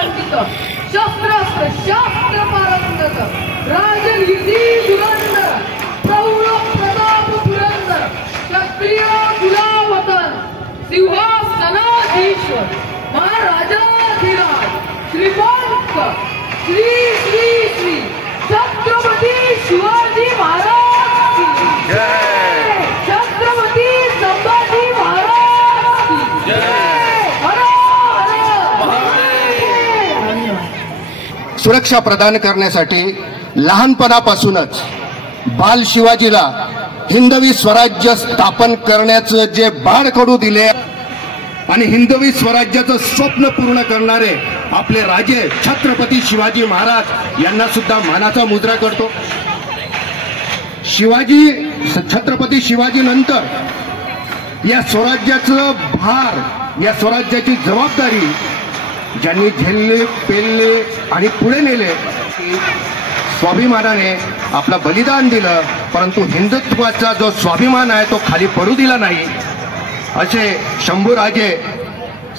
पंडित शस्त्रास्त्र शास्त्र पारंगत राजनीती धुरंधर प्रौढ प्रताप पुरंदर क्षत्रिय कुलावतन सिंहासनाधीश्वर महाराजाधिराज श्रीमंत श्री श्री श्री छत्रपती शिवाजी महाराज की जय। छत्रपती संभाजी महाराज की जय। हर हर महादेव। सुरक्षा प्रदान करण्यासाठी लहानपणापासूनच बाल शिवाजीला हिंदवी स्वराज्य स्थापन करण्याचं जे बाळकडू दिले आणि हिंदवी स्वराज्याचं स्वप्न पूर्ण करणारे आपले राजे छत्रपती शिवाजी महाराज यांना सुद्धा मानाचा मुजरा करतो। छत्रपती शिवाजी नंतर या स्वराज्याचं भार या स्वराज्याची जबाबदारी ज्यांनी झेलले पेलले आणि पुढे नेले स्वाभिमानाने आपलं बलिदान दिलं, परंतु हिंदुत्वाचा जो स्वाभिमान आहे तो खाली पडू दिला नाही, असे शंभूराजे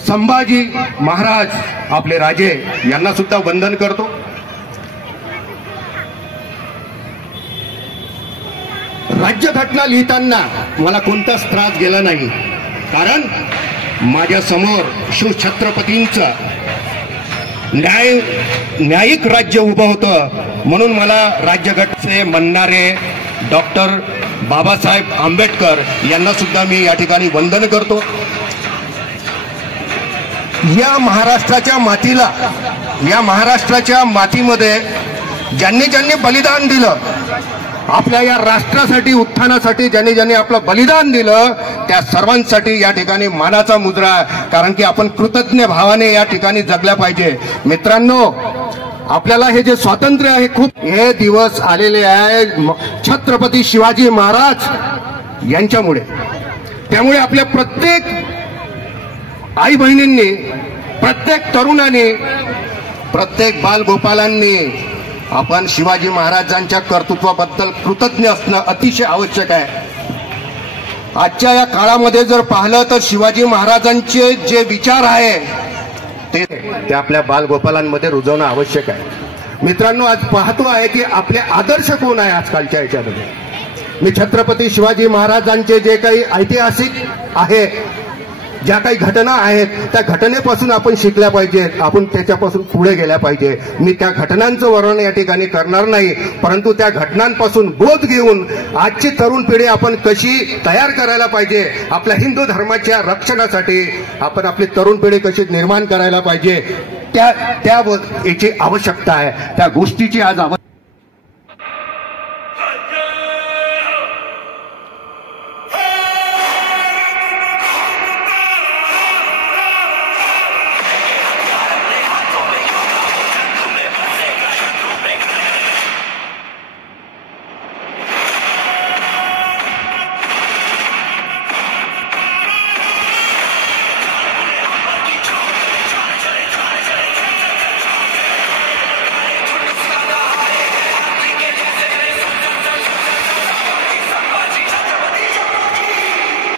संभाजी महाराज आपले राजे यांना सुद्धा वंदन करतो। राज्यघटना लिहिताना मला कोणताच त्रास गेला नाही, कारण माझ्या समोर शिवछत्रपतींचं न्यायिक राज्य उभं होतं, म्हणून मला राज्यघटनेचे म्हणणारे डॉक्टर बाबासाहेब आंबेडकर यांना सुद्धा मी या ठिकाणी वंदन करतो। या महाराष्ट्राच्या मातीला या महाराष्ट्राच्या मातीमध्ये ज्यांनी ज्यांनी बलिदान दिलं, आपल्या या राष्ट्रासाठी उत्थानासाठी ज्यांनी ज्यांनी आपलं बलिदान दिलं त्या सर्वांसाठी या ठिकाणी मानाचा मुजरा, कारण की आपण कृतज्ञ भावाने या ठिकाणी जगल्या पाहिजे। मित्रांनो, आपल्याला हे जे स्वातंत्र्य आहे खूप हे दिवस आलेले आहे छत्रपती शिवाजी महाराज यांच्यामुळे। त्यामुळे आपल्या प्रत्येक आई बहिणींनी, प्रत्येक तरुणांनी, प्रत्येक बालगोपालांनी आपण शिवाजी महाराजांच्या कर्तृत्वाबद्दल कृतज्ञ असणं अतिशय आवश्यक आहे। आजच्या या काळामध्ये जर पाहिलं तर शिवाजी महाराजांचे जे विचार आहे ते आपल्या बालगोपालांमध्ये रुजवणं आवश्यक आहे। मित्रांनो, आज पाहतो आहे की आपले आदर्श कोण आहे आजकालच्या याच्यामध्ये। मी छत्रपती शिवाजी महाराजांचे जे काही ऐतिहासिक आहे, ज्या काही घटना आहेत त्या घटनेपासून आपण शिकल्या पाहिजे, आपण त्याच्यापासून पुढे गेल्या पाहिजे। मी त्या घटनांचं वर्णन या ठिकाणी करणार नाही, परंतु त्या घटनांपासून बोध घेऊन आजची तरुण पिढी आपण कशी तयार करायला पाहिजे, आपल्या हिंदू धर्माच्या रक्षणासाठी आपण आपली तरुण पिढी कशी निर्माण करायला पाहिजे, त्या याची आवश्यकता आहे, त्या गोष्टीची आज